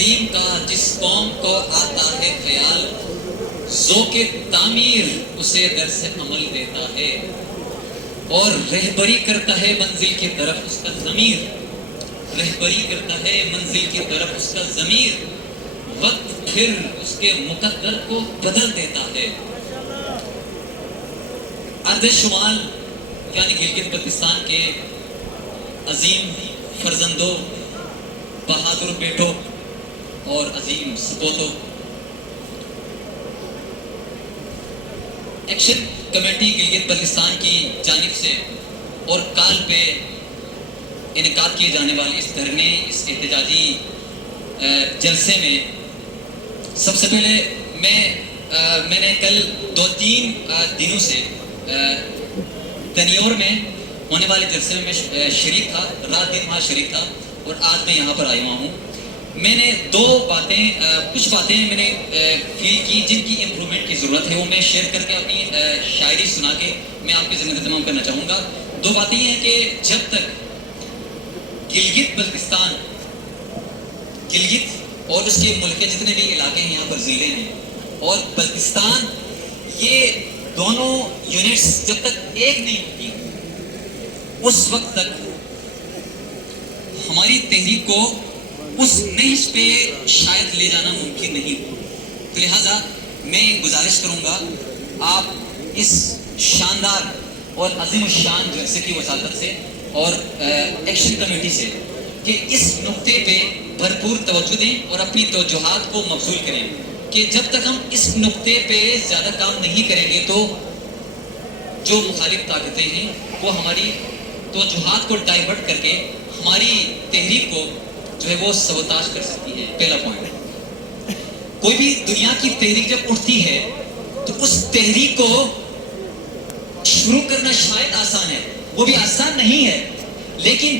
عظیم کا جس قوم کو آتا ہے خیال، ذوق تعمیر اسے درس عمل دیتا ہے، اور رہبری کرتا ہے منزل کی طرف اس کا ضمیر، رہبری کرتا ہے منزل کی طرف اس کا ضمیر، وقت پھر اس کے مقدر کو بدل دیتا ہے۔ ارض شمال یعنی گلگت بلتستان کے عظیم فرزندوں، بہادر بیٹوں اور عظیم سپوتوں، ایکشن کمیٹی گلگت بلتستان کی جانب سے اور کال پہ انعقاد کیے جانے والے اس دھرنے، اس احتجاجی جلسے میں سب سے پہلے میں نے کل 2-3 دنوں سے تنیور میں ہونے والے جلسے میں شریک تھا، رات دن وہاں شریک تھا، اور آج میں یہاں پر آیا ہوا ہوں۔ میں نے کچھ باتیں میں نے فیل کی جن کی امپرومنٹ کی ضرورت ہے، وہ میں شیئر کر کے اپنی شاعری سنا کے میں آپ کی ذمہ تمام کرنا چاہوں گا۔ 2 باتیں یہ ہیں کہ جب تک گلگت بلتستان، گلگت اور اس کے ملک کے جتنے بھی علاقے ہیں یہاں پر ضلع ہیں، اور بلتستان، یہ دونوں یونٹس جب تک ایک نہیں ہوتی اس وقت تک ہماری تحریک کو اس نہج پہ شاید لے جانا ممکن نہیں۔ تو لہٰذا میں گزارش کروں گا آپ اس شاندار اور عظیم الشان جلسے کی وساطت سے اور ایکشن کمیٹی سے کہ اس نقطے پہ بھرپور توجہ دیں اور اپنی توجہات کو مبذول کریں کہ جب تک ہم اس نقطے پہ زیادہ کام نہیں کریں گے تو جو مخالف طاقتیں ہیں وہ ہماری توجہات کو ڈائیورٹ کر کے ہماری تحریک کو جو ہے وہ سبوتاژ کر سکتی ہے۔ پہلا پوائنٹ، کوئی بھی دنیا کی تحریک جب اٹھتی ہے تو اس تحریک کو شروع کرنا شاید آسان ہے، وہ بھی آسان نہیں ہے، لیکن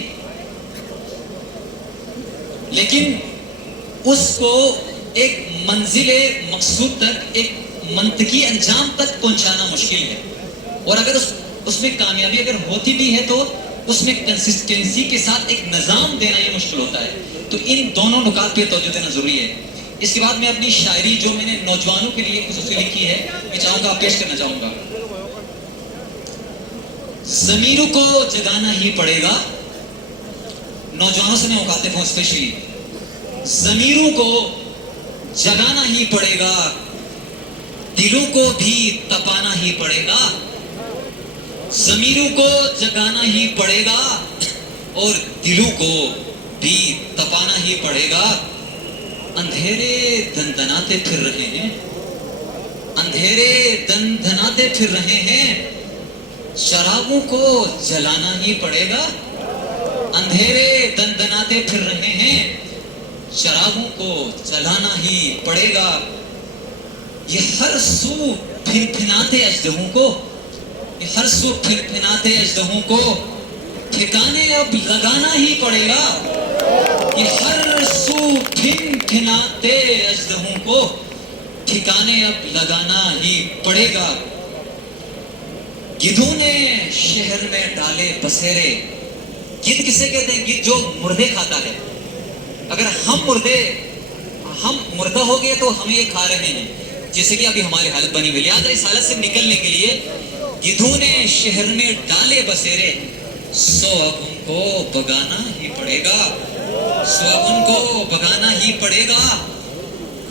اس کو ایک منزل مقصود تک، ایک منطقی انجام تک پہنچانا مشکل ہے، اور اگر اس میں کامیابی اگر ہوتی بھی ہے تو اس میں کنسسٹنسی کے ساتھ ایک نظام دینا یہ مشکل ہوتا ہے۔ تو ان دونوں نکات پہ توجہ دینا ضروری ہے۔ اس کے بعد میں اپنی شاعری جو میں نے نوجوانوں کے لیے خصوصی لکھی ہے میں چاہوں گا پیش کرنا چاہوں گا۔ ضمیروں کو جگانا ہی پڑے گا، نوجوانوں سے میں مخاطب ہوں اسپیشلی، ضمیروں کو جگانا ہی پڑے گا، دلوں کو بھی تپانا ہی پڑے گا، ضمیروں کو جگانا ہی پڑے گا اور دلوں کو بھی تپانا ہی پڑے گا۔ اندھیرے دندناتے پھر رہے ہیں، اندھیرے دندناتے پھر رہے ہیں، چراغوں کو جلانا ہی پڑے گا، اندھیرے دندناتے پھر رہے ہیں، چراغوں کو جلانا ہی پڑے گا۔ یہ ہر سو پھن پھناتے اژدہوں کو، یہ ہر سو پھن پھناتے اژدہوں کو ٹھکانے اب لگانا ہی پڑے گا، یہ ہر سو پھن پھناتے اژدہوں کو ٹھکانے اب لگانا ہی پڑے گا۔ گدھوں نے شہر میں ڈالے بسیرے، گدھ کسے کہتے ہیں؟ گدھ جو مردے کھاتا ہے۔ اگر ہم مردہ ہو گئے تو ہم یہ کھا رہے ہیں، جیسے کہ ابھی ہماری حالت بنی ہوئی، لہٰذا اس حالت سے نکلنے کے لیے گدھوں نے شہر میں ڈالے بسیرے، سو اب ان کو بگانا ہی پڑے گا، سو اب ان کو بگانا ہی پڑے گا۔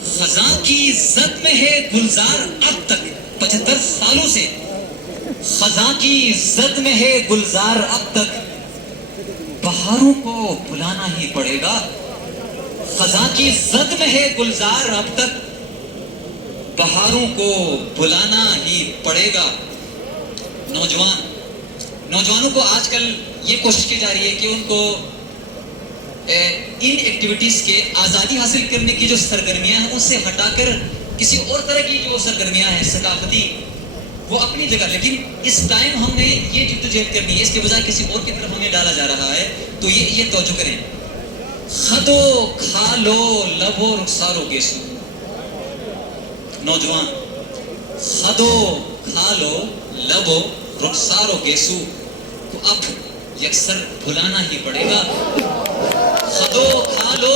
خزاں کی زد میں ہے گلزار اب تک، 75 سالوں سے خزاں کی زد میں ہے گلزار اب تک، بہاروں کو بلانا ہی پڑے گا، خزاں کی زد میں ہے گلزار اب تک، بہاروں کو بلانا ہی پڑے گا۔ نوجوانوں کو آج کل یہ کوشش کی جا رہی ہے کہ ان کو ان ایکٹیویٹیز کے آزادی حاصل کرنے کی جو سرگرمیاں ہیں ان سے ہٹا کر کسی اور طرح کی جو سرگرمیاں ہیں ثقافتی، وہ اپنی جگہ، لیکن اس ٹائم ہم نے یہ جدوجہد کرنی ہے، اس کے بجائے کسی اور کی طرف ہمیں ڈالا جا رہا ہے، تو یہ توجہ کریں۔ خدو کھا لو لبو رخسارو گیسو، نوجوان، خدو کھا لو لبو رخسارو گیسو کو اب یکسر بھلانا ہی پڑے گا، خدو کھا لو